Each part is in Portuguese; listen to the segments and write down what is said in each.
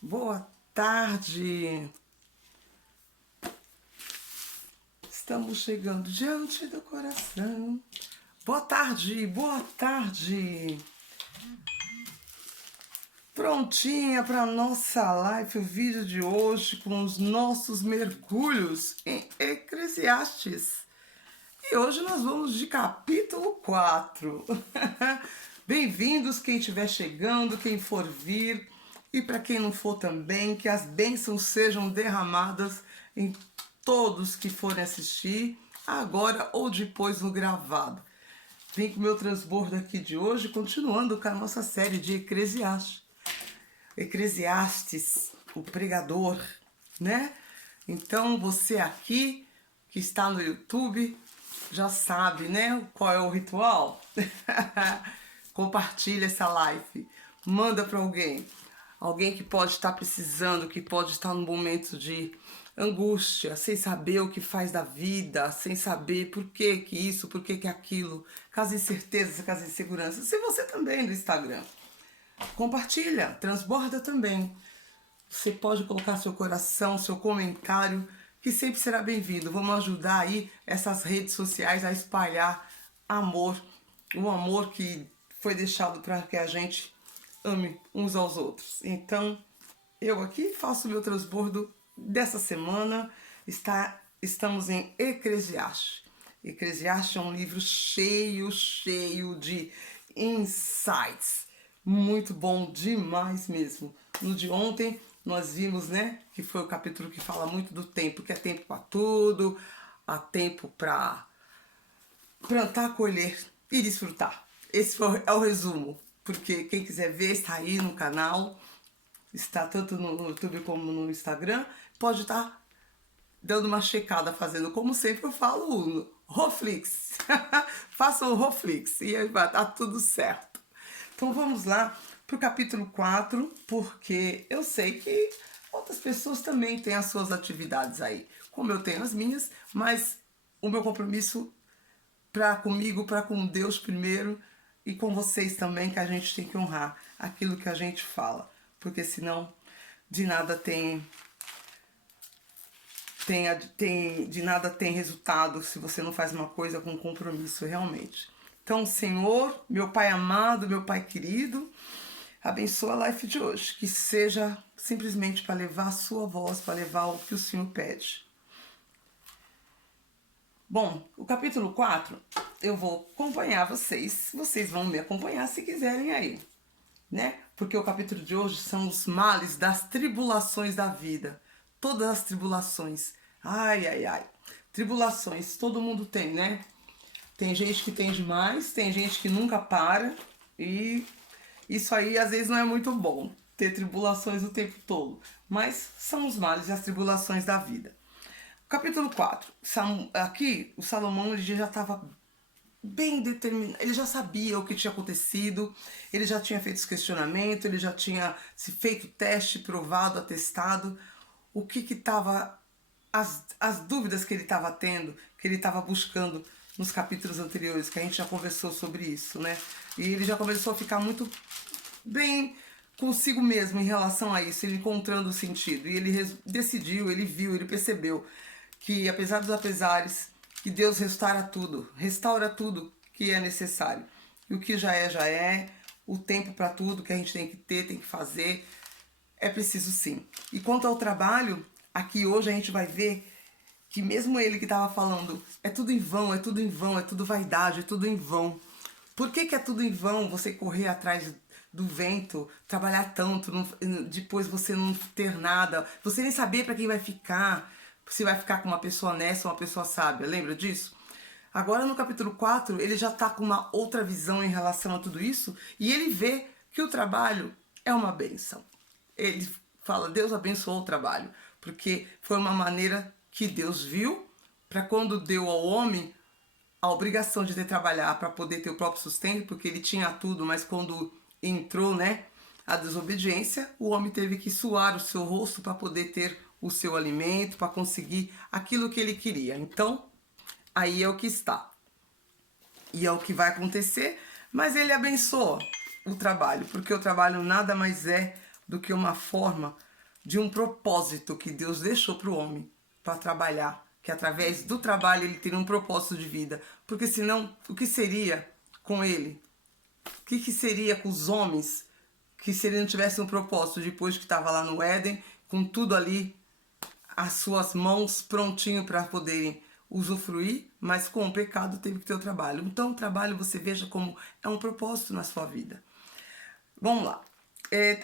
Boa tarde. Estamos chegando diante do coração. Boa tarde, boa tarde. Prontinha para nossa live, o vídeo de hoje com os nossos mergulhos em Eclesiastes. E hoje nós vamos de capítulo 4. Bem-vindos quem estiver chegando, quem for vir, e para quem não for também, que as bênçãos sejam derramadas em todos que forem assistir, agora ou depois no gravado. Vem com o meu transbordo aqui de hoje, continuando com a nossa série de Eclesiastes. Eclesiastes, o pregador, né? Então você aqui que está no YouTube já sabe, né? Qual é o ritual? Compartilha essa live, manda para alguém que pode estar precisando, que pode estar num momento de angústia, sem saber o que faz da vida, sem saber por que isso, por que aquilo, com as incertezas, com as inseguranças. Se você também do Instagram, compartilha, transborda também. Você pode colocar seu coração, seu comentário, que sempre será bem-vindo. Vamos ajudar aí essas redes sociais a espalhar amor, o amor que foi deixado para que a gente ame uns aos outros. Então, eu aqui faço o meu transbordo dessa semana. Estamos em Eclesiastes. Eclesiastes é um livro cheio de insights. Muito bom demais mesmo. No de ontem nós vimos, né, que foi o capítulo que fala muito do tempo, que é tempo para tudo, há tempo para plantar, colher e desfrutar. Esse é o resumo, porque quem quiser ver está aí no canal, está tanto no YouTube como no Instagram, pode estar dando uma checada, fazendo como sempre eu falo, o Roflix. Faça o Roflix e aí vai dar tudo certo. Então vamos lá para o capítulo 4, porque eu sei que outras pessoas também têm as suas atividades aí, como eu tenho as minhas, mas o meu compromisso comigo, para com Deus primeiro e com vocês também, que a gente tem que honrar aquilo que a gente fala, porque senão de nada de nada tem resultado se você não faz uma coisa com compromisso realmente. Então, Senhor, meu Pai amado, meu Pai querido, abençoa a live de hoje, que seja simplesmente para levar a sua voz, para levar o que o Senhor pede. Bom, o capítulo 4, eu vou acompanhar vocês vão me acompanhar se quiserem aí, né? Porque o capítulo de hoje são os males das tribulações da vida, todas as tribulações, ai, tribulações, todo mundo tem, né? Tem gente que tem demais, tem gente que nunca para, e isso aí às vezes não é muito bom, ter tribulações o tempo todo, mas são os males e as tribulações da vida. Capítulo 4, aqui o Salomão ele já estava bem determinado, ele já sabia o que tinha acontecido, ele já tinha feito os questionamentos, ele já tinha se feito teste, provado, atestado, o que estava, as dúvidas que ele estava tendo, que ele estava buscando nos capítulos anteriores, que a gente já conversou sobre isso, né? E ele já começou a ficar muito bem consigo mesmo em relação a isso, ele encontrando o sentido, e ele decidiu, ele viu, ele percebeu que apesar dos apesares, que Deus restaura tudo que é necessário. E o que já é, o tempo para tudo que a gente tem que ter, tem que fazer, é preciso sim. E quanto ao trabalho, aqui hoje a gente vai ver que mesmo ele que estava falando, é tudo em vão, é tudo vaidade, é tudo em vão. Por que é tudo em vão você correr atrás do vento, trabalhar tanto, depois você não ter nada, você nem saber para quem vai ficar, se vai ficar com uma pessoa honesta ou uma pessoa sábia, lembra disso? Agora no capítulo 4, ele já está com uma outra visão em relação a tudo isso, e ele vê que o trabalho é uma bênção. Ele fala, Deus abençoou o trabalho, porque foi uma maneira que Deus viu, para quando deu ao homem a obrigação de trabalhar para poder ter o próprio sustento, porque ele tinha tudo, mas quando entrou, né, a desobediência, o homem teve que suar o seu rosto para poder ter o seu alimento, para conseguir aquilo que ele queria. Então, aí é o que está. E é o que vai acontecer, mas ele abençoa o trabalho, porque o trabalho nada mais é do que uma forma de um propósito que Deus deixou para o homem para trabalhar, que através do trabalho ele teria um propósito de vida, porque senão o que seria com ele? O que seria com os homens que se ele não tivesse um propósito depois que estava lá no Éden, com tudo ali, as suas mãos prontinho para poderem usufruir, mas com o pecado teve que ter o trabalho. Então o trabalho você veja como é um propósito na sua vida. Vamos lá.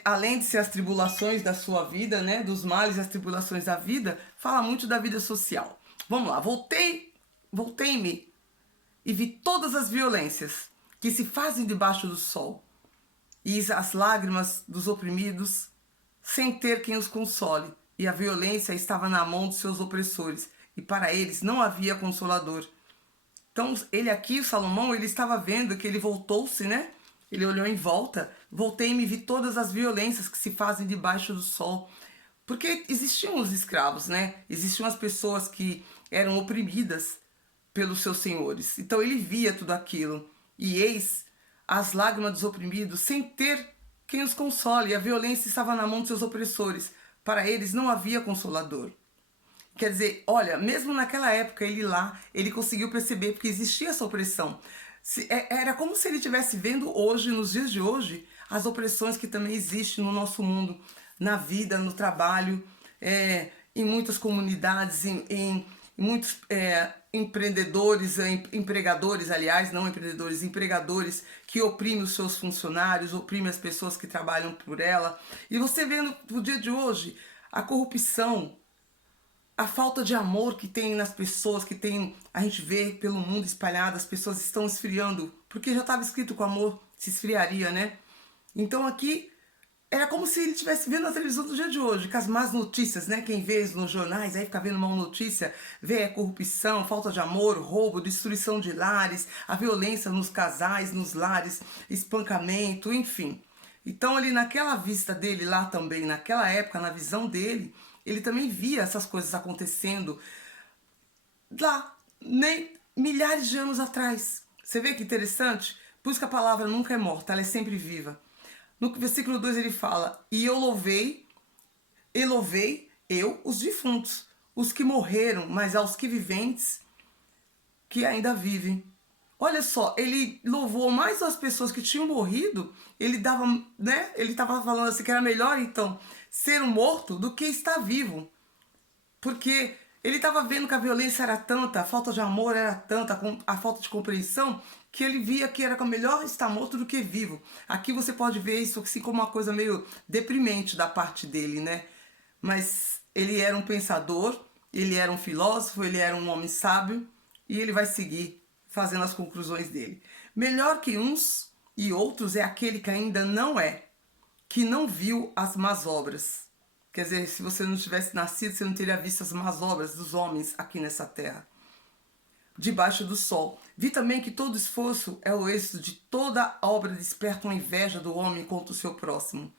Além de ser as tribulações da sua vida, né, dos males e as tribulações da vida, fala muito da vida social. Vamos lá. Voltei-me e vi todas as violências que se fazem debaixo do sol e as lágrimas dos oprimidos sem ter quem os console, e a violência estava na mão dos seus opressores, e para eles não havia consolador. Então, ele aqui, o Salomão, ele estava vendo que ele voltou-se, né? Ele olhou em volta, voltei e me vi todas as violências que se fazem debaixo do sol. Porque existiam os escravos, né? Existiam as pessoas que eram oprimidas pelos seus senhores. Então ele via tudo aquilo. E eis as lágrimas dos oprimidos, sem ter quem os console. E a violência estava na mão de seus opressores. Para eles não havia consolador. Quer dizer, olha, mesmo naquela época, ele conseguiu perceber, porque existia essa opressão. Era como se ele estivesse vendo hoje, nos dias de hoje, as opressões que também existem no nosso mundo, na vida, no trabalho, em muitas comunidades, em muitos empreendedores, empregadores, aliás, não empreendedores, empregadores que oprimem os seus funcionários, oprimem as pessoas que trabalham por ela. E você vê no dia de hoje a corrupção, a falta de amor que tem nas pessoas, a gente vê pelo mundo espalhado, as pessoas estão esfriando, porque já estava escrito que o amor se esfriaria, né? Então aqui era como se ele estivesse vendo a televisão do dia de hoje, com as más notícias, né? Quem vê nos jornais, aí fica vendo mal notícia, vê a corrupção, falta de amor, roubo, destruição de lares, a violência nos casais, nos lares, espancamento, enfim. Então ele, naquela vista dele lá também, naquela época, na visão dele, ele também via essas coisas acontecendo lá, nem milhares de anos atrás. Você vê que interessante? Por isso que a palavra nunca é morta, ela é sempre viva. No versículo 2 ele fala: e eu louvei eu os defuntos, os que morreram, mas aos que viventes, que ainda vivem. Olha só, ele louvou mais as pessoas que tinham morrido, ele dava, né? Ele estava falando assim que era melhor então ser um morto do que estar vivo. Porque ele estava vendo que a violência era tanta, a falta de amor era tanta, a falta de compreensão, que ele via que era melhor estar morto do que vivo. Aqui você pode ver isso assim como uma coisa meio deprimente da parte dele, né? Mas ele era um pensador, ele era um filósofo, ele era um homem sábio, e ele vai seguir fazendo as conclusões dele. Melhor que uns e outros é aquele que ainda não é, que não viu as más obras. Quer dizer, se você não tivesse nascido, você não teria visto as más obras dos homens aqui nessa terra. Debaixo do sol. Vi também que todo esforço é o êxito de toda obra desperta uma inveja do homem contra o seu próximo.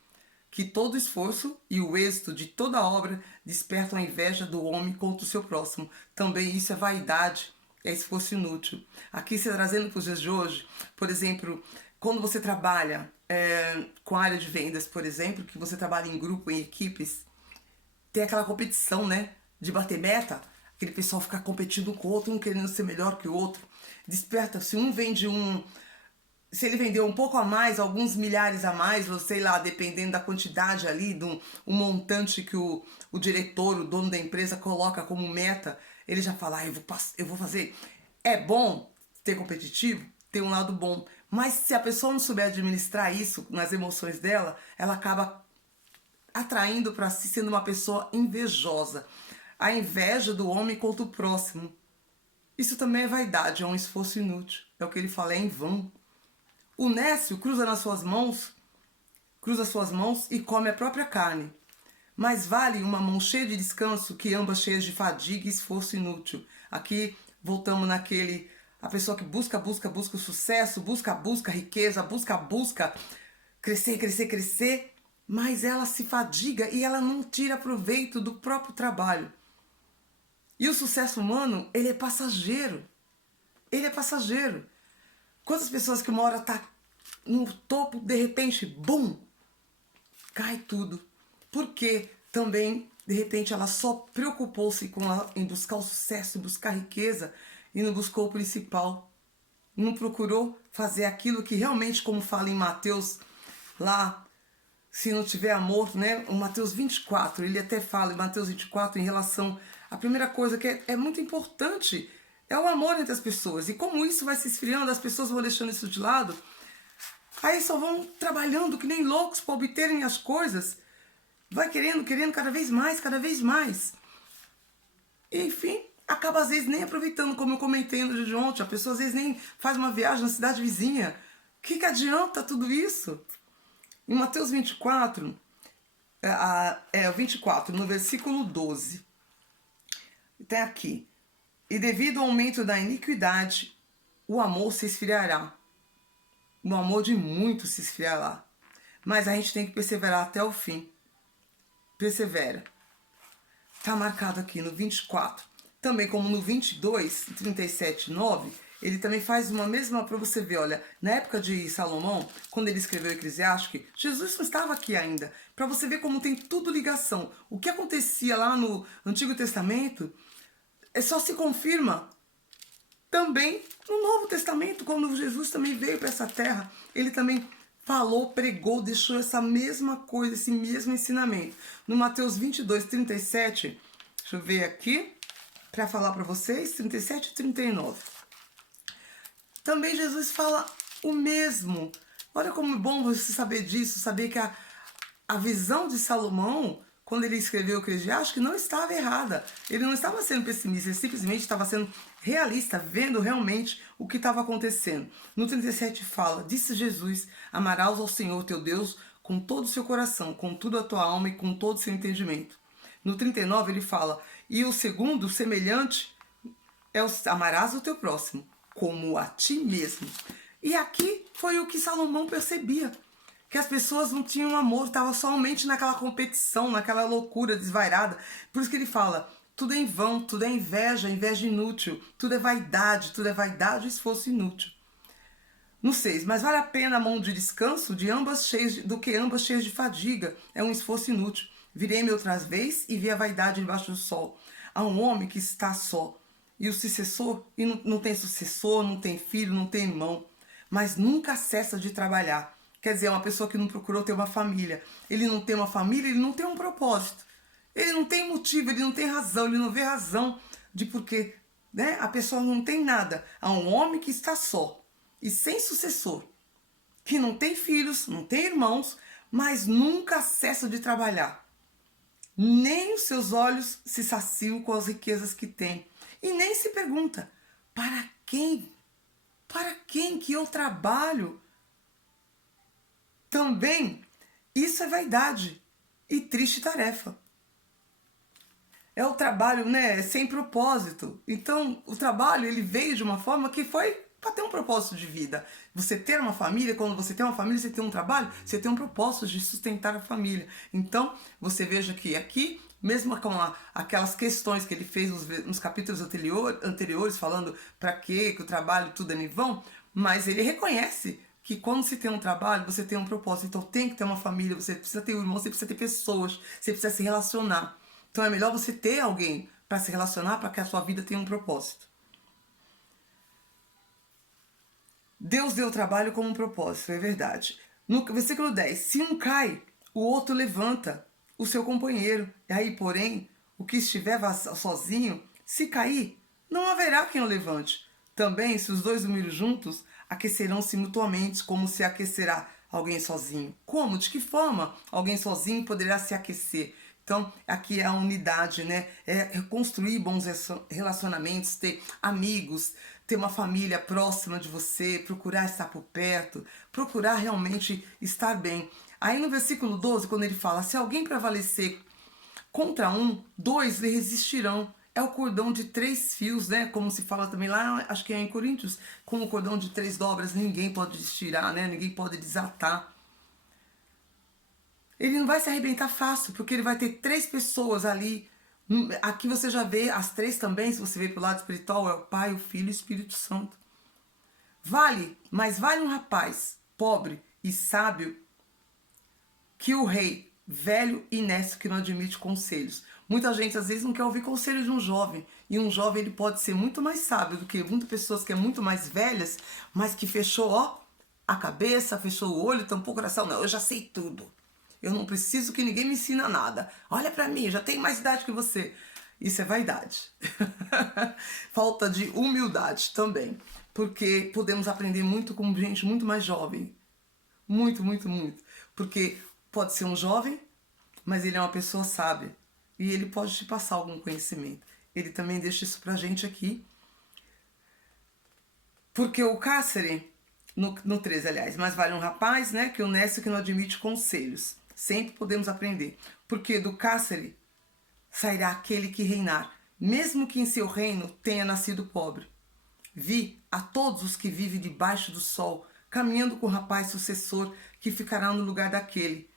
Que todo esforço e o êxito de toda obra despertam a inveja do homem contra o seu próximo. Também isso é vaidade, é esforço inútil. Aqui você trazendo para os dias de hoje, por exemplo, quando você trabalha com a área de vendas, por exemplo, que você trabalha em grupo, em equipes, tem aquela competição, né? De bater meta, aquele pessoal ficar competindo com o outro, um querendo ser melhor que o outro. Desperta, se um vende se ele vendeu um pouco a mais, alguns milhares a mais, ou sei lá, dependendo da quantidade ali, um montante que o diretor, o dono da empresa coloca como meta, ele já fala, eu vou fazer. É bom ter competitivo, tem um lado bom, mas se a pessoa não souber administrar isso nas emoções dela, ela acaba atraindo para si sendo uma pessoa invejosa. A inveja do homem contra o próximo. Isso também é vaidade, é um esforço inútil. É o que ele fala, é em vão. O nécio cruza suas mãos e come a própria carne. Mais vale uma mão cheia de descanso que ambas cheias de fadiga e esforço inútil. Aqui voltamos a pessoa que busca o sucesso, busca a riqueza, busca crescer, mas ela se fadiga e ela não tira proveito do próprio trabalho. E o sucesso humano, ele é passageiro. Ele é passageiro. Quantas pessoas que uma hora tá no topo, de repente, bum! cai tudo. Porque também, de repente, ela só preocupou-se em buscar o sucesso, em buscar a riqueza e não buscou o principal. Não procurou fazer aquilo que realmente, como fala em Mateus, lá, se não tiver amor, né? O Mateus 24, ele até fala em Mateus 24 em relação à primeira coisa que é muito importante, é o amor entre as pessoas. E como isso vai se esfriando, as pessoas vão deixando isso de lado, aí só vão trabalhando que nem loucos para obterem as coisas, vai querendo cada vez mais, cada vez mais. E, enfim, acaba às vezes nem aproveitando, como eu comentei no dia de ontem, a pessoa às vezes nem faz uma viagem na cidade vizinha. O que adianta tudo isso? Em Mateus 24, 24, no versículo 12, tem aqui: e devido ao aumento da iniquidade, o amor se esfriará. O amor de muitos se esfriará. Mas a gente tem que perseverar até o fim. Persevera. Está marcado aqui no 24. Também como no 22, 37, 9, ele também faz uma mesma para você ver, olha, na época de Salomão, quando ele escreveu Eclesiastes, Jesus não estava aqui ainda. Para você ver como tem tudo ligação. O que acontecia lá no Antigo Testamento só se confirma também no Novo Testamento, quando Jesus também veio para essa terra. Ele também falou, pregou, deixou essa mesma coisa, esse mesmo ensinamento. No Mateus 22, 37, deixa eu ver aqui, para falar para vocês, 37 e 39. Também Jesus fala o mesmo. Olha como é bom você saber disso, saber que a visão de Salomão, quando ele escreveu o Eclesiastes, não estava errada. Ele não estava sendo pessimista, ele simplesmente estava sendo realista, vendo realmente o que estava acontecendo. No 37 fala: disse Jesus, amarás ao Senhor teu Deus com todo o seu coração, com toda a tua alma e com todo o seu entendimento. No 39 ele fala: e o segundo, semelhante, é amarás o teu próximo como a ti mesmo. E aqui foi o que Salomão percebia, que as pessoas não tinham amor, estavam somente naquela competição, naquela loucura desvairada. Por isso que ele fala: tudo é em vão, tudo é inveja, inveja inútil, tudo é vaidade e esforço inútil. No 6, mas vale a pena a mão de descanso do que ambas cheias de fadiga, é um esforço inútil. Virei-me outras vezes e vi a vaidade debaixo do sol. Há um homem que está só, e o sucessor, e não tem sucessor, não tem filho, não tem irmão, mas nunca cessa de trabalhar. Quer dizer, é uma pessoa que não procurou ter uma família. Ele não tem uma família, ele não tem um propósito. Ele não tem motivo, ele não tem razão, ele não vê razão de porquê, né? A pessoa não tem nada. Há um homem que está só e sem sucessor, que não tem filhos, não tem irmãos, mas nunca cessa de trabalhar. Nem os seus olhos se saciam com as riquezas que tem. E nem se pergunta: para quem? Para quem que eu trabalho? Também, isso é vaidade e triste tarefa. É o trabalho, né, sem propósito. Então, o trabalho, ele veio de uma forma que foi para ter um propósito de vida. Você ter uma família, quando você tem uma família, você tem um trabalho, você tem um propósito de sustentar a família. Então, você veja que aqui, mesmo com aquelas questões que ele fez nos capítulos anteriores, falando para que o trabalho tudo é em vão, mas ele reconhece que quando se tem um trabalho, você tem um propósito. Então tem que ter uma família, você precisa ter um irmão, você precisa ter pessoas, você precisa se relacionar. Então é melhor você ter alguém para se relacionar, para que a sua vida tenha um propósito. Deus deu o trabalho como um propósito, é verdade. No versículo 10, se um cai, o outro levanta o seu companheiro. E aí, porém, o que estiver sozinho, se cair, não haverá quem o levante. Também, se os dois dormirem juntos, aquecerão-se mutuamente, como se aquecerá alguém sozinho. Como? De que forma alguém sozinho poderá se aquecer? Então, aqui é a unidade, né? É construir bons relacionamentos, ter amigos, ter uma família próxima de você, procurar estar por perto, procurar realmente estar bem. Aí no versículo 12, quando ele fala: se alguém prevalecer contra um, dois lhe resistirão. É o cordão de 3 fios, né? Como se fala também lá, acho que é em Coríntios, com o cordão de 3 dobras, ninguém pode estirar, né? Ninguém pode desatar. Ele não vai se arrebentar fácil, porque ele vai ter 3 pessoas ali. Aqui você já vê as 3 também, se você vê pro lado espiritual, é o Pai, o Filho e o Espírito Santo. Mas vale um rapaz pobre e sábio que o rei, velho e nécio, que não admite conselhos. Muita gente às vezes não quer ouvir conselho de um jovem. E um jovem ele pode ser muito mais sábio do que muitas pessoas que é muito mais velhas, mas que fechou, ó, a cabeça, fechou o olho, tampou o coração. Não, eu já sei tudo. Eu não preciso que ninguém me ensina nada. Olha pra mim, eu já tenho mais idade que você. Isso é vaidade. Falta de humildade também. Porque podemos aprender muito com gente muito mais jovem. Muito, muito, muito. Porque pode ser um jovem, mas ele é uma pessoa sábia. E ele pode te passar algum conhecimento. Ele também deixa isso pra gente aqui. Porque o cárcere, no 13, aliás, mais vale um rapaz, né, que o nécio que não admite conselhos. Sempre podemos aprender. Porque do cárcere sairá aquele que reinar, mesmo que em seu reino tenha nascido pobre. Vi a todos os que vivem debaixo do sol, caminhando com o rapaz sucessor que ficará no lugar daquele.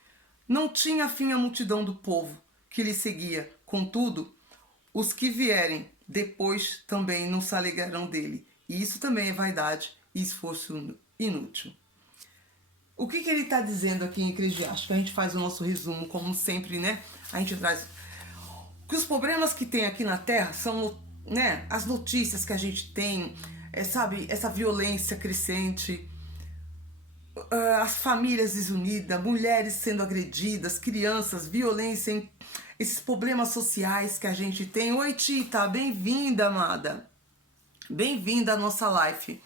Não tinha fim a multidão do povo que lhe seguia. Contudo, os que vierem depois também não se alegrarão dele. E isso também é vaidade e esforço inútil. O que ele está dizendo aqui em Eclesiastes? A gente faz o nosso resumo, como sempre, né? A gente traz que os problemas que tem aqui na Terra são, né, as notícias que a gente tem, sabe, essa violência crescente, as famílias desunidas, mulheres sendo agredidas, crianças, violência, esses problemas sociais que a gente tem. Oi, Tita, bem-vinda, amada. Bem-vinda à nossa live.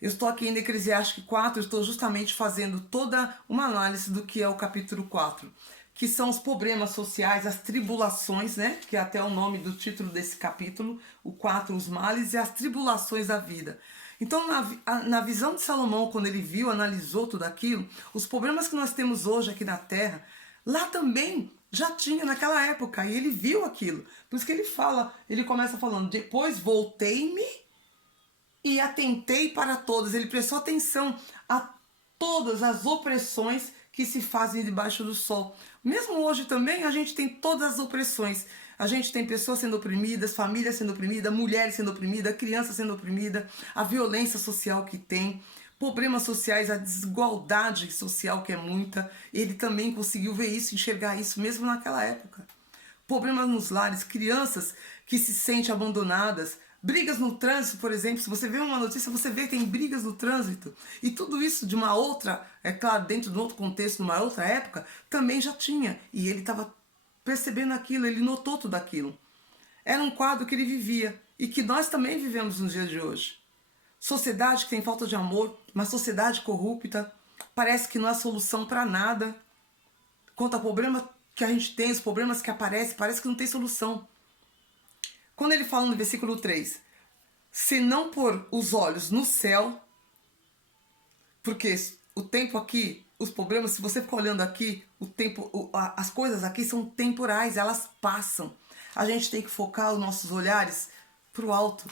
Eu estou aqui em Eclesiastes 4, estou justamente fazendo toda uma análise do que é o capítulo 4, que são os problemas sociais, as tribulações, né? Que é até o nome do título desse capítulo, o 4, os males e as tribulações da vida. Então, na visão de Salomão, quando ele viu, analisou tudo aquilo, os problemas que nós temos hoje aqui na Terra, lá também já tinha naquela época, e ele viu aquilo. Por isso que ele fala, ele começa falando, depois voltei-me e atentei para todas. Ele prestou atenção a todas as opressões que se fazem debaixo do sol. Mesmo hoje também a gente tem todas as opressões. A gente tem pessoas sendo oprimidas, famílias sendo oprimidas, mulheres sendo oprimidas, crianças sendo oprimidas, a violência social que tem, problemas sociais, a desigualdade social que é muita. Ele também conseguiu ver isso, enxergar isso mesmo naquela época. Problemas nos lares, crianças que se sentem abandonadas, brigas no trânsito, por exemplo. Se você vê uma notícia, você vê que tem brigas no trânsito. E tudo isso de uma outra, é claro, dentro de um outro contexto, numa outra época, também já tinha. E ele estava percebendo aquilo, ele notou tudo aquilo. Era um quadro que ele vivia e que nós também vivemos nos dias de hoje. Sociedade que tem falta de amor, uma sociedade corrupta, parece que não há solução para nada. Quanto ao problema que a gente tem, os problemas que aparecem, parece que não tem solução. Quando ele fala no versículo 3, se não pôr os olhos no céu, porque o tempo aqui, os problemas, se você ficar olhando aqui, o tempo, as coisas aqui são temporais, elas passam. A gente tem que focar os nossos olhares para o alto,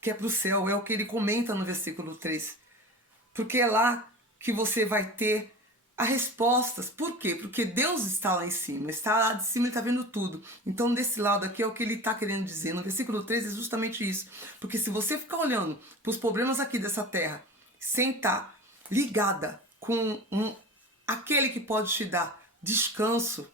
que é para o céu, é o que ele comenta no versículo 3. Porque é lá que você vai ter as respostas. Por quê? Porque Deus está lá em cima, está lá de cima, ele está vendo tudo. Então, desse lado aqui é o que ele está querendo dizer. No versículo 3 é justamente isso. Porque se você ficar olhando para os problemas aqui dessa terra, sem estar ligada com aquele que pode te dar descanso,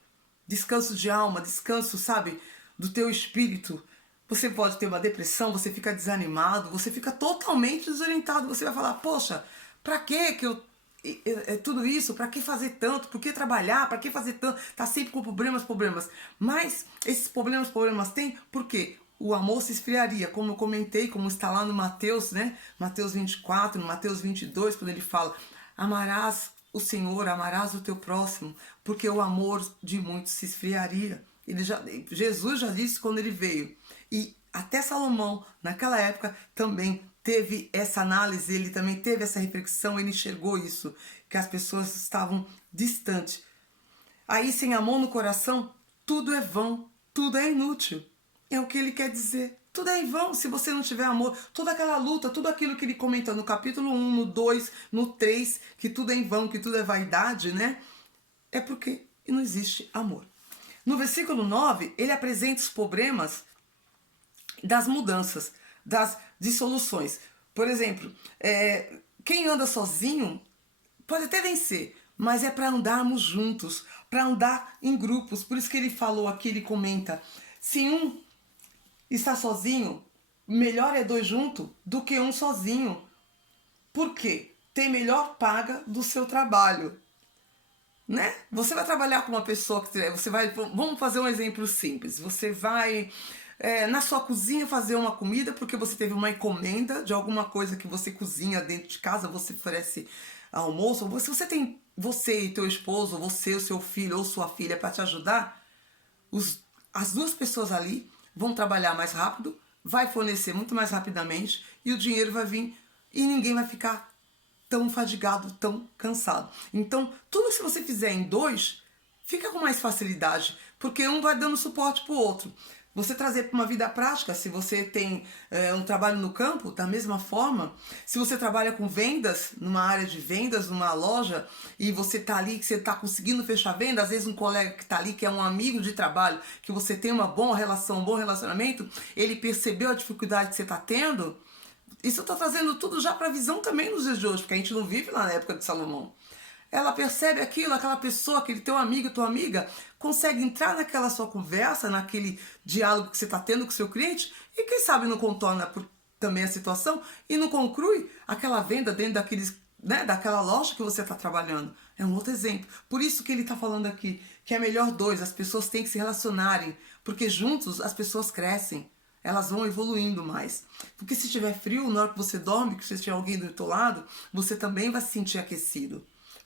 descanso de alma, descanso, sabe, do teu espírito, você pode ter uma depressão, você fica desanimado, você fica totalmente desorientado. Você vai falar, poxa, pra que eu tudo isso, para que fazer tanto, por que trabalhar, para que fazer tanto, tá sempre com problemas, mas esses problemas tem porque o amor se esfriaria, como eu comentei, como está lá no Mateus, né, Mateus 24, no Mateus 22, quando ele fala, amarás o Senhor, amarás o teu próximo, porque o amor de muitos se esfriaria. Jesus já disse quando ele veio, e até Salomão, naquela época, também teve essa análise, ele também teve essa reflexão, ele enxergou isso, que as pessoas estavam distantes. Aí, sem amor no coração, tudo é vão, tudo é inútil. É o que ele quer dizer. Tudo é em vão se você não tiver amor. Toda aquela luta, tudo aquilo que ele comenta no capítulo 1, no 2, no 3, que tudo é em vão, que tudo é vaidade, né? É porque não existe amor. No versículo 9, ele apresenta os problemas das mudanças, das dissoluções. Por exemplo, quem anda sozinho pode até vencer, mas é para andarmos juntos, para andar em grupos. Por isso que ele falou aqui, ele comenta, se um está sozinho, melhor é dois juntos do que um sozinho. Por quê? Tem melhor paga do seu trabalho. Né? Você vai trabalhar com uma pessoa que você vai, vamos fazer um exemplo simples. Você vai na sua cozinha fazer uma comida porque você teve uma encomenda de alguma coisa que você cozinha dentro de casa, você oferece almoço, ou se você tem você e teu esposo, você, o seu filho ou sua filha para te ajudar, as duas pessoas ali vão trabalhar mais rápido, vai fornecer muito mais rapidamente e o dinheiro vai vir e ninguém vai ficar tão fadigado, tão cansado. Então, tudo que você fizer em dois, fica com mais facilidade, porque um vai dando suporte para o outro. Você trazer para uma vida prática, se você tem um trabalho no campo, da mesma forma, se você trabalha com vendas, numa área de vendas, numa loja, e você está ali, que você está conseguindo fechar venda, às vezes um colega que está ali, que é um amigo de trabalho, que você tem uma boa relação, um bom relacionamento, ele percebeu a dificuldade que você está tendo. Isso está trazendo tudo já para a visão também nos dias de hoje, porque a gente não vive lá na época de Salomão. Ela percebe aquilo, aquela pessoa, aquele teu amigo, tua amiga, consegue entrar naquela sua conversa, naquele diálogo que você está tendo com o seu cliente e quem sabe não contorna também a situação e não conclui aquela venda dentro daquela loja que você está trabalhando. É um outro exemplo. Por isso que ele está falando aqui, que é melhor dois, as pessoas têm que se relacionarem, porque juntos as pessoas crescem. Elas vão evoluindo mais. Porque se tiver frio, na hora que você dorme, que você tiver alguém do teu lado, você também vai se sentir aquecido.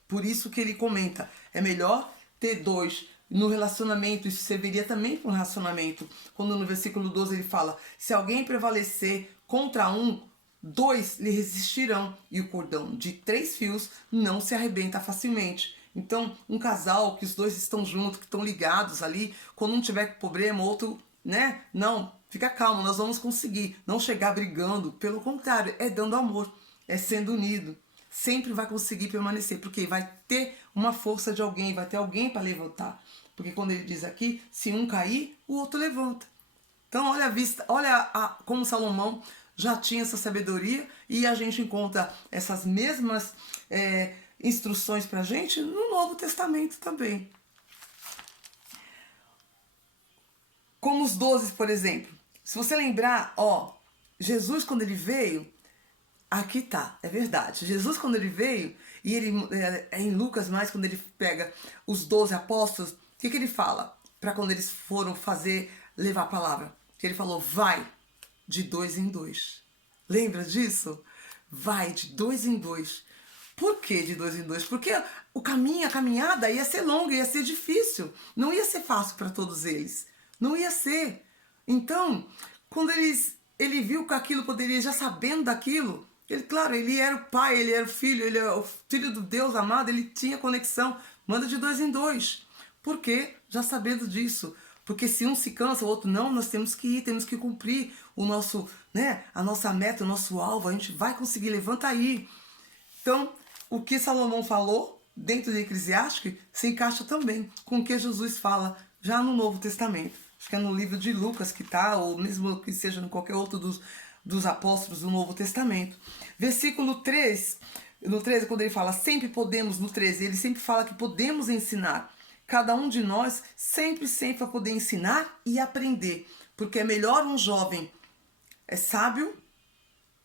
Por isso que ele comenta, é melhor ter dois. No relacionamento, isso serviria também para um relacionamento. Quando no versículo 12 ele fala, se alguém prevalecer contra um, dois lhe resistirão. E o cordão de 3 fios não se arrebenta facilmente. Então, um casal que os dois estão juntos, que estão ligados ali, quando um tiver problema, outro, né? Não, fica calmo, nós vamos conseguir. Não chegar brigando, pelo contrário, é dando amor, é sendo unido. Sempre vai conseguir permanecer, porque vai ter uma força de alguém, vai ter alguém para levantar. Porque quando ele diz aqui, se um cair, o outro levanta. Então olha a vista, como Salomão já tinha essa sabedoria e a gente encontra essas mesmas instruções para a gente no Novo Testamento também. Como os 12, por exemplo. Se você lembrar, Jesus quando ele veio, aqui tá, é verdade. Jesus quando ele veio, e ele em Lucas mais, quando ele pega os 12 apóstolos, o que ele fala? Para quando eles foram levar a palavra. Que ele falou, vai de 2 em 2. Lembra disso? Vai de 2 em 2. Por que de 2 em 2? Porque a caminhada ia ser longa, ia ser difícil. Não ia ser fácil para todos eles. Não ia ser. Então, quando ele viu que aquilo poderia, já sabendo daquilo, ele era o pai, ele era o filho, ele era o filho do Deus amado, ele tinha conexão. Manda de 2 em 2. Por quê? Já sabendo disso. Porque se um se cansa, o outro não, nós temos que ir, temos que cumprir o nosso, a nossa meta, o nosso alvo, a gente vai conseguir, levanta aí. Então, o que Salomão falou dentro de Eclesiastes se encaixa também com o que Jesus fala já no Novo Testamento. Acho que é no livro de Lucas que está, ou mesmo que seja em qualquer outro dos apóstolos do Novo Testamento. Versículo 3, no 13, quando ele fala, sempre podemos, no 13, ele sempre fala que podemos ensinar. Cada um de nós sempre vai poder ensinar e aprender. Porque é melhor um jovem sábio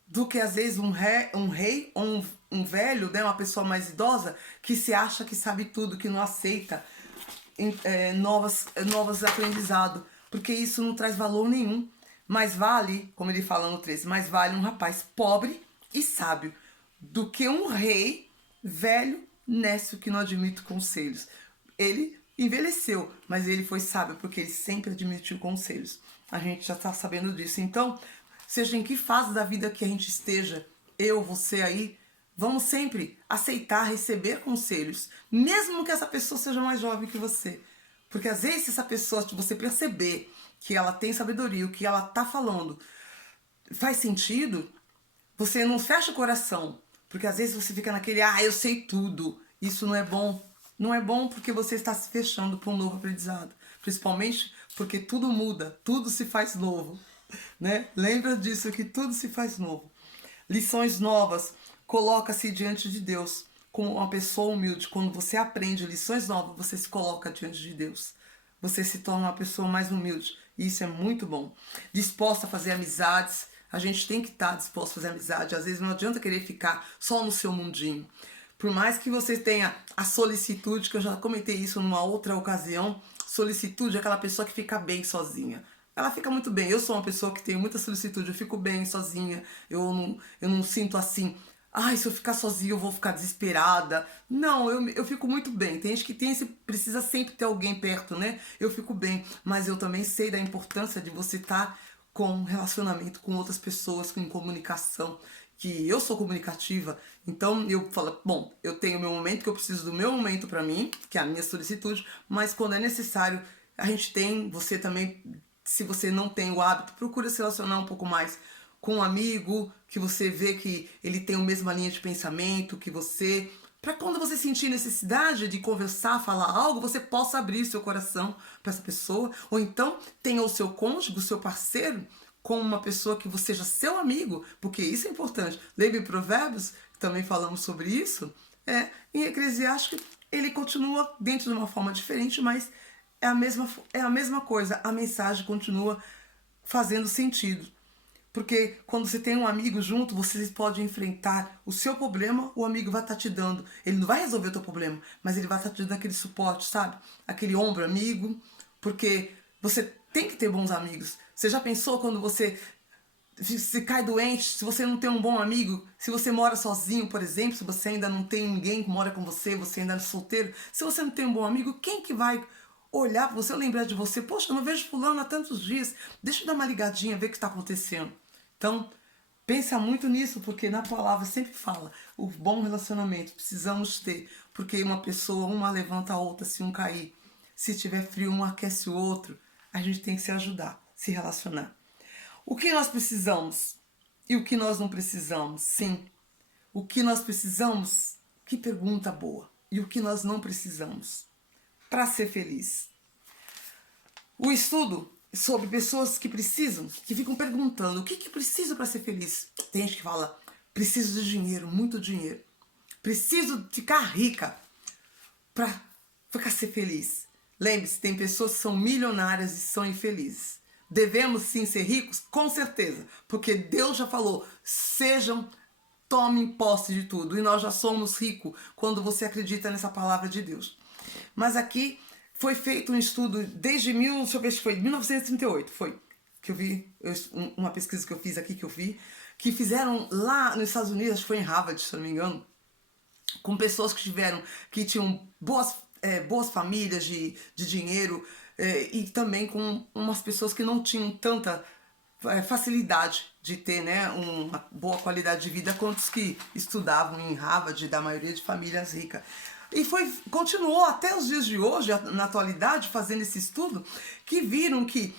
do que às vezes um rei ou um velho, uma pessoa mais idosa, que se acha que sabe tudo, que não aceita novos aprendizados. Porque isso não traz valor nenhum. Mais vale, como ele fala no 13, mais vale um rapaz pobre e sábio do que um rei velho, nécio, que não admite conselhos. Ele envelheceu, mas ele foi sábio porque ele sempre admitiu conselhos. A gente já está sabendo disso. Então, seja em que fase da vida que a gente esteja, eu, você aí, vamos sempre aceitar, receber conselhos, mesmo que essa pessoa seja mais jovem que você. Porque às vezes, se essa pessoa, se você perceber que ela tem sabedoria, o que ela está falando faz sentido, você não fecha o coração. Porque às vezes você fica naquele, eu sei tudo. Isso não é bom. Não é bom porque você está se fechando para um novo aprendizado. Principalmente porque tudo muda, tudo se faz novo. Né? Lembra disso, que tudo se faz novo. Lições novas, coloca-se diante de Deus. como uma pessoa humilde, quando você aprende lições novas, você se coloca diante de Deus. Você se torna uma pessoa mais humilde. E isso é muito bom. Disposta a fazer amizades. A gente tem que estar disposto a fazer amizade. Às vezes não adianta querer ficar só no seu mundinho. Por mais que você tenha a solicitude, que eu já comentei isso numa outra ocasião, solicitude é aquela pessoa que fica bem sozinha. Ela fica muito bem. Eu sou uma pessoa que tem muita solicitude, eu fico bem sozinha. Eu não sinto assim, ai, se eu ficar sozinha eu vou ficar desesperada. Não, eu fico muito bem. Tem gente que precisa sempre ter alguém perto, né? Eu fico bem, mas eu também sei da importância de você estar com relacionamento com outras pessoas, com comunicação, que eu sou comunicativa, então eu falo, bom, eu tenho meu momento, que eu preciso do meu momento para mim, que é a minha solicitude, mas quando é necessário, a gente tem, você também, se você não tem o hábito, procura se relacionar um pouco mais com um amigo, que você vê que ele tem a mesma linha de pensamento que você, para quando você sentir necessidade de conversar, falar algo, você possa abrir seu coração para essa pessoa, ou então tenha o seu cônjuge, o seu parceiro, com uma pessoa que você seja seu amigo, porque isso é importante. Lembra em Provérbios, também falamos sobre isso, em Eclesiastes ele continua dentro de uma forma diferente, mas é a mesma coisa, a mensagem continua fazendo sentido. Porque quando você tem um amigo junto, vocês podem enfrentar o seu problema, o amigo vai estar te dando. Ele não vai resolver o teu problema, mas ele vai estar te dando aquele suporte, sabe? Aquele ombro amigo, porque você tem que ter bons amigos. Você já pensou quando você se cai doente, se você não tem um bom amigo, se você mora sozinho, por exemplo, se você ainda não tem ninguém que mora com você, você ainda é solteiro, se você não tem um bom amigo, quem que vai olhar para você, lembrar de você? Poxa, eu não vejo fulano há tantos dias, deixa eu dar uma ligadinha, ver o que está acontecendo. Então, pensa muito nisso, porque na palavra sempre fala, o bom relacionamento precisamos ter, porque uma pessoa, uma levanta a outra se um cair. Se tiver frio, um aquece o outro. A gente tem que se ajudar, se relacionar. O que nós precisamos e o que nós não precisamos? Sim. O que nós precisamos? Que pergunta boa. E o que nós não precisamos? Para ser feliz. O estudo sobre pessoas que precisam, que ficam perguntando o que preciso para ser feliz. Tem gente que fala, preciso de dinheiro, muito dinheiro. Preciso ficar rica para ser feliz. Lembre-se, tem pessoas que são milionárias e são infelizes. Devemos sim ser ricos? Com certeza, porque Deus já falou, tomem posse de tudo. E nós já somos ricos quando você acredita nessa palavra de Deus. Mas aqui foi feito um estudo desde 1938, foi que eu vi, uma pesquisa que eu fiz aqui, que fizeram lá nos Estados Unidos, acho que foi em Harvard, se não me engano, com pessoas que tinham boas famílias de dinheiro, e também com umas pessoas que não tinham tanta facilidade de ter, né, uma boa qualidade de vida quanto os que estudavam em Harvard, da maioria de famílias ricas. E continuou até os dias de hoje, na atualidade, fazendo esse estudo, que viram que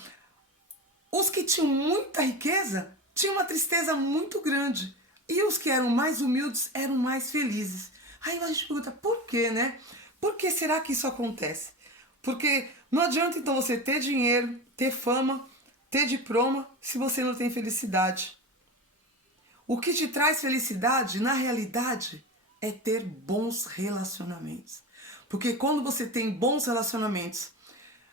os que tinham muita riqueza tinham uma tristeza muito grande. E os que eram mais humildes eram mais felizes. Aí a gente pergunta, por quê, né? Por que será que isso acontece? Porque não adianta então você ter dinheiro, ter fama, ter diploma, se você não tem felicidade. O que te traz felicidade, na realidade, é ter bons relacionamentos. Porque quando você tem bons relacionamentos,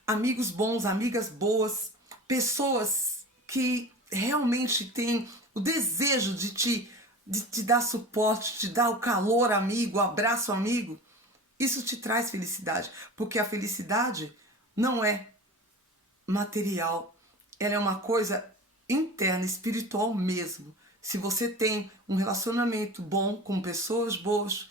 amigos bons, amigas boas, pessoas que realmente têm o desejo de te dar suporte, te dar o calor amigo, o abraço amigo, isso te traz felicidade. Porque a felicidade não é material, ela é uma coisa interna, espiritual mesmo. Se você tem um relacionamento bom com pessoas boas,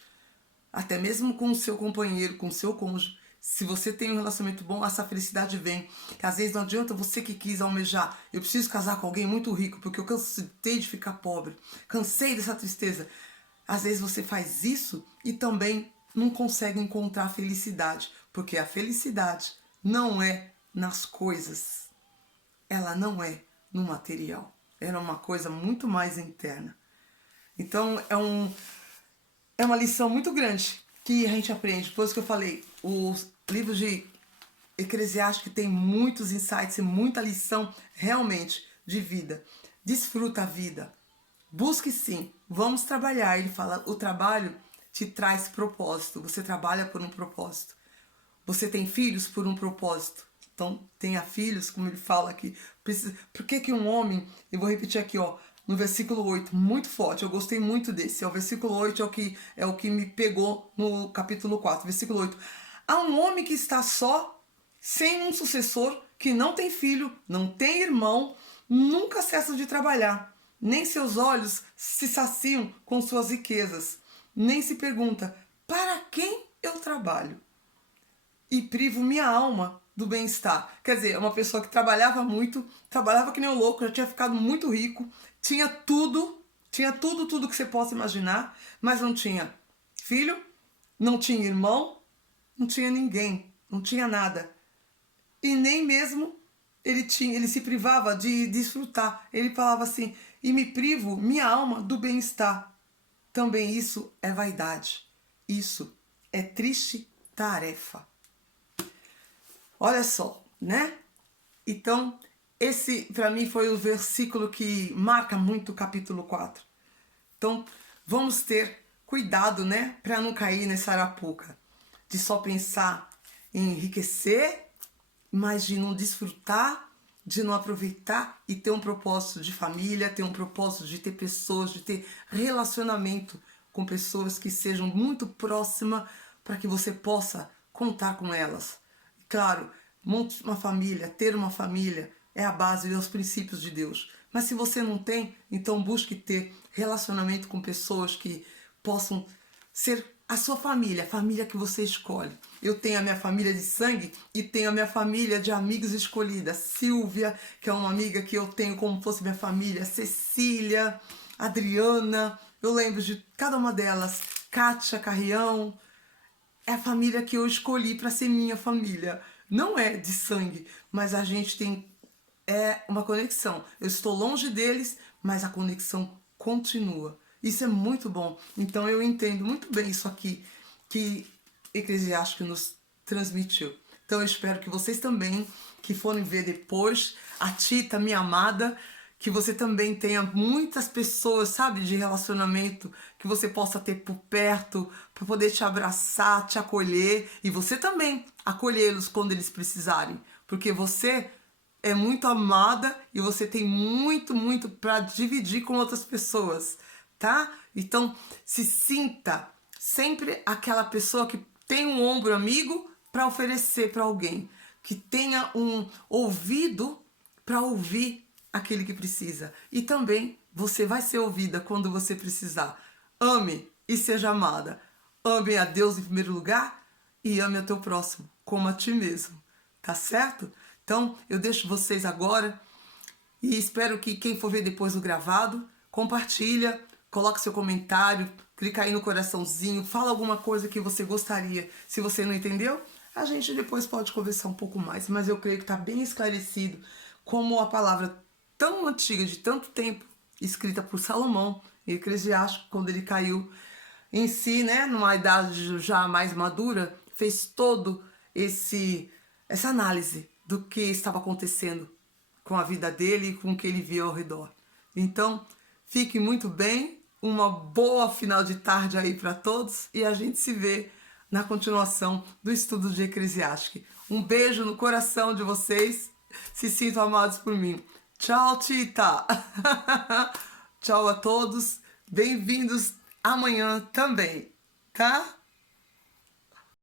até mesmo com o seu companheiro, com o seu cônjuge, se você tem um relacionamento bom, essa felicidade vem. Que às vezes não adianta você que quis almejar, eu preciso casar com alguém muito rico, porque eu cansei de ficar pobre, cansei dessa tristeza. Às vezes você faz isso e também não consegue encontrar felicidade, porque a felicidade não é nas coisas, ela não é no material. Era uma coisa muito mais interna. Então é uma lição muito grande que a gente aprende. Depois que eu falei, os livros de Eclesiastes tem muitos insights e muita lição realmente de vida. Desfruta a vida. Busque sim. Vamos trabalhar. Ele fala, o trabalho te traz propósito. Você trabalha por um propósito. Você tem filhos por um propósito. Então, tenha filhos, como ele fala aqui. Por que um homem, eu vou repetir aqui, ó, no versículo 8, muito forte, eu gostei muito desse. O versículo 8 é o que me pegou no capítulo 4. Versículo 8. Há um homem que está só, sem um sucessor, que não tem filho, não tem irmão, nunca cessa de trabalhar, nem seus olhos se saciam com suas riquezas, nem se pergunta, para quem eu trabalho? E privo minha alma do bem-estar. Quer dizer, é uma pessoa que trabalhava muito, trabalhava que nem um louco, já tinha ficado muito rico, tinha tudo que você possa imaginar, mas não tinha filho, não tinha irmão, não tinha ninguém, não tinha nada. E nem mesmo ele se privava de desfrutar. Ele falava assim, e me privo minha alma do bem-estar. Também isso é vaidade. Isso é triste tarefa. Olha só, né? Então, esse para mim foi o versículo que marca muito o capítulo 4. Então, vamos ter cuidado, né? Para não cair nessa arapuca. De só pensar em enriquecer, mas de não desfrutar, de não aproveitar e ter um propósito de família, ter um propósito de ter pessoas, de ter relacionamento com pessoas que sejam muito próximas para que você possa contar com elas. Claro, monte uma família, ter uma família é a base e os princípios de Deus. Mas se você não tem, então busque ter relacionamento com pessoas que possam ser a sua família, a família que você escolhe. Eu tenho a minha família de sangue e tenho a minha família de amigos escolhida. Silvia, que é uma amiga que eu tenho como fosse minha família. Cecília, Adriana, eu lembro de cada uma delas. Kátia Carrião, é a família que eu escolhi para ser minha família. Não é de sangue, mas a gente tem uma conexão. Eu estou longe deles, mas a conexão continua. Isso é muito bom. Então eu entendo muito bem isso aqui que Eclesiastes nos transmitiu. Então eu espero que vocês também, que forem ver depois, a Tita, minha amada, que você também tenha muitas pessoas, sabe, de relacionamento que você possa ter por perto, para poder te abraçar, te acolher e você também acolhê-los quando eles precisarem, porque você é muito amada e você tem muito, muito para dividir com outras pessoas, tá? Então, se sinta sempre aquela pessoa que tem um ombro amigo para oferecer para alguém, que tenha um ouvido para ouvir aquele que precisa. E também você vai ser ouvida quando você precisar. Ame e seja amada. Ame a Deus em primeiro lugar e ame ao teu próximo, como a ti mesmo. Tá certo? Então, eu deixo vocês agora e espero que quem for ver depois o gravado, compartilha, coloque seu comentário, clica aí no coraçãozinho, fala alguma coisa que você gostaria. Se você não entendeu, a gente depois pode conversar um pouco mais, mas eu creio que está bem esclarecido como a palavra tão antiga, de tanto tempo, escrita por Salomão, em Eclesiastes, quando ele caiu em si, né, numa idade já mais madura, fez todo essa análise do que estava acontecendo com a vida dele e com o que ele via ao redor. Então, fique muito bem, uma boa final de tarde aí para todos e a gente se vê na continuação do estudo de Eclesiastes. Um beijo no coração de vocês, se sintam amados por mim. Tchau, Tita! Tchau a todos, bem-vindos amanhã também, tá?